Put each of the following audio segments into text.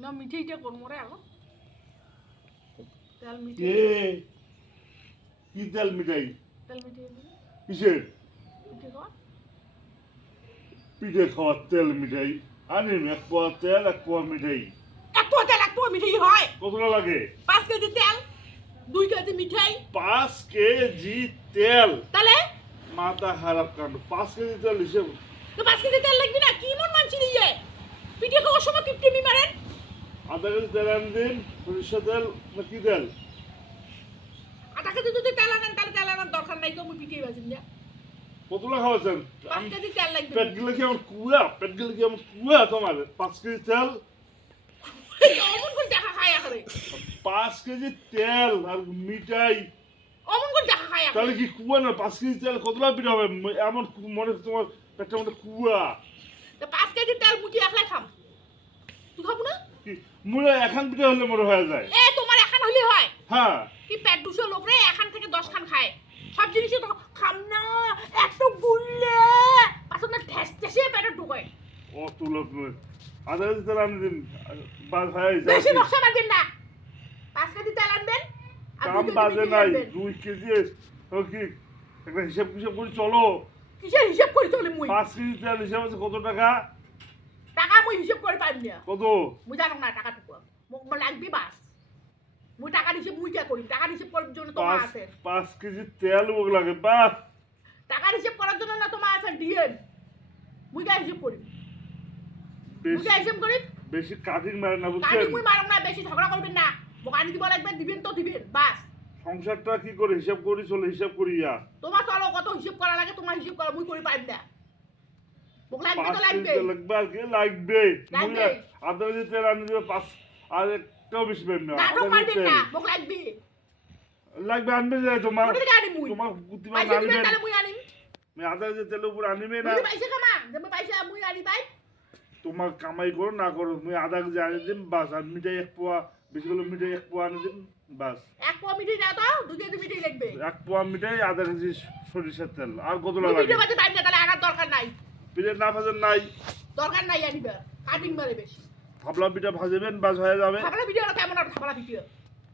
না মিঠাইটা করবো রে এখন তেল মিঠাই কে কি তেল মিঠাই তেল মিঠাই কিসের পিঠে খাওয়া পিঠে খাওয়ার তেল মিঠাই আনিন এক পোয়া তেল এক পোয়া মিঠাই এক পোয়া তেল এক পোয়া মিঠাই হয় কতটা লাগে 5 কেজি তেল 2 কেজি মিঠাই 5 কেজি তেল তাহলে মাথা খারাপ কাণ্ড 5 কেজি তেল হিসেব তো 5 কেজি তেল লাগবে না কি মন মানছি নিয়ে পিঠে খাওয়ার সময় কিপটিমি মারেন আধা কেজি তেল আন দিন সরিষা তেল না কি তেল আধা কেজি যদি তেল আনেন তাহলে তেল আনার দরকার নাই তো আমি পিঠে ভাজিম না কতটা খাওয়াছেন 5 কেজি তেল লাগবে পেট গেলে কি আমার কুয়া তোমার 5 কেজি তেল অমন করে দেখা খায় আখরে 5 কেজি তেল আর মিঠাই অমন করে দেখা খায় আখরে তাহলে কি কুয়া না 5 কেজি তেল কতটা পিঠা হবে এমন মনে তোমার পেটটা মধ্যে কুয়া তো 5 কেজি তেল মুটি একলাই খাম তুই খাবো না কি মুড়ে এখান পিঠা হলে মনে হয়ে যায় এ তোমার এখন হইলে হয় হ্যাঁ কি পেট দুশো লোক রে এখান থেকে 10 খান খায় সব জিনিসই তো খাম না একটু গুললে পাছত না ঠেস ঠেসে পেটে ঢুকায় ও তুলক নয় আধা কেজি তেল আনি দিন বাস হয়ে বেশি যায় নকশা মারবেন না 5 কেজি তেল আনবেন আর 2 কাম কেজি বাজে মিঠাই নাই আনবেন 2 কেজি ও কি একটা হিসাব করে চলো কিসের হিসাব করি চলে মুই 5 কেজি তেল হিসাব আছে কত টাকা টাকা মুই হিসাব করে পাইম না কত মুই জানো না টাকা টুকু মোক লাগবে বাস মুই টাকার হিসাব মুই কে করি টাকার হিসাব করার জন্য তোমার আছে 5 কেজি তেল মোক লাগে বাস টাকার হিসাব করার জন্য না তোমার আছে ডিএন মুই কে হিসাব করি মুই কে হিসাব করি বেশি কাটিং মারে না কাটি বুঝছেন মুই মারম না বেশি ঝগড়া করবেন না মোক আনি দিব লাগবে দিবেন তো দিবেন বাস সংসারটা কি করে হিসাব করি চলে হিসাব করিয়া তোমার চলো কত হিসাব করা লাগে তোমার হিসাব করা মুই করে পাইম না মোক লাগবে তো 5 লাগবে কেজি লাগবে আর কি লাগবে লাগবে। আধা কেজি তেল আনি দিবে 5 আর একটাও বেশি পাবেন না নাটক মারবেন না মোক লাগবে লাগবে আনবে যায় তোমার কোথা থেকে আনি মুই তোমার বুদ্ধিমান পয়সা দিবেন আনবেন তাহলে মুই আনিম আমি আধা কেজি তেলের উপর আনিবে না মুই পয়সা কামা দেবে পয়সা মুই আনি পাই তোমার কামাই করো না করো তুমি আধা কেজি আনি দিন বাস আর মিঠাই এক পোয়া বেশি করে মিঠাই এক পোয়া আনি দিন বাস এক পোয়া মিঠাই দাও তো 2 কেজি মিঠাই লাগবে এক পোয়া মিঠাই আধা কেজি সরিষার তেল আর কত মুই লাগে পিঠে বাজে পাইম না তাহলে আনার দরকার নাই পিঠে না ভাজেন নাই দরকার নাই আনিবা কাটিং মারে বেশি থাপলা পিঠা ভাজবেন বাস হয়ে যাবে থাপলা ভিডিও কেমন আর থাপলা ভিডিও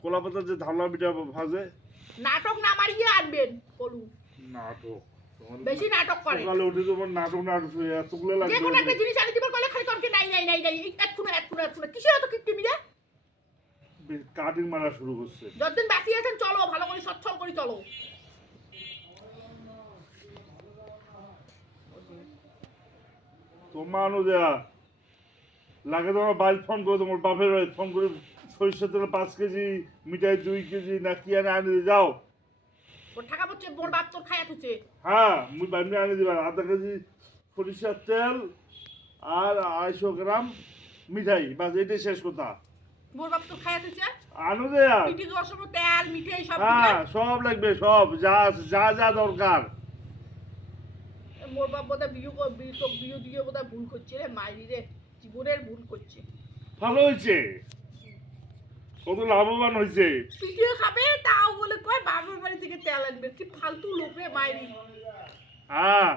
কলা পাতার যে থাপলা পিঠা ভাজে নাটক না মারিয়ে আনবেন বলু নাটক তোমার বেশি নাটক করে সকালে উঠে তোমার নাটক হয়ে এতগুলো যে কোন একটা লাগবে জিনিস আনি দিবার কইলে খালি তরকে নাই নাই নাই নাই এতক্ষণ কিসের এত কিপটিমি রে কাটিং মারা শুরু করছে যতদিন বাসি আছেন চলো ভালো করে সচ্ছল করে চলো তোমার অনুযায়ী লাগে তোমার বাড়ি ফোন করে তোমার বাপের বাড়ি ফোন করে সরিষার তেল 5 কেজি মিঠাই 2 কেজি না কি আনি দিয়ে যাও ওর টাকা পড়ছে মোর বাপ তোর খায়া থুছে হ্যাঁ মুই বাড়ি আনি দিবা আধা কেজি সরিষার তেল আর 250 গ্রাম মিঠাই বাস এটাই শেষ কথা মোর বাপ তোর খায়া থুছে আনো দেয়া পিঠে খাওয়ার সময় তেল মিঠাই সব হ্যাঁ দিবে। সব লাগবে সব যা যা যা দরকার মোর বাপ বোধহয় বিয়ে দিয়ে বোধহয় ভুল করছে রে মাইরি রে জীবনের ভুল করছে ভালো হয়েছে কত লাভবান হয়েছে পিঠে খাবে তাও বলে কয় বাবার বাড়ি থেকে তেল আনবে কি ফালতু লোক রে মাইরি হ্যাঁ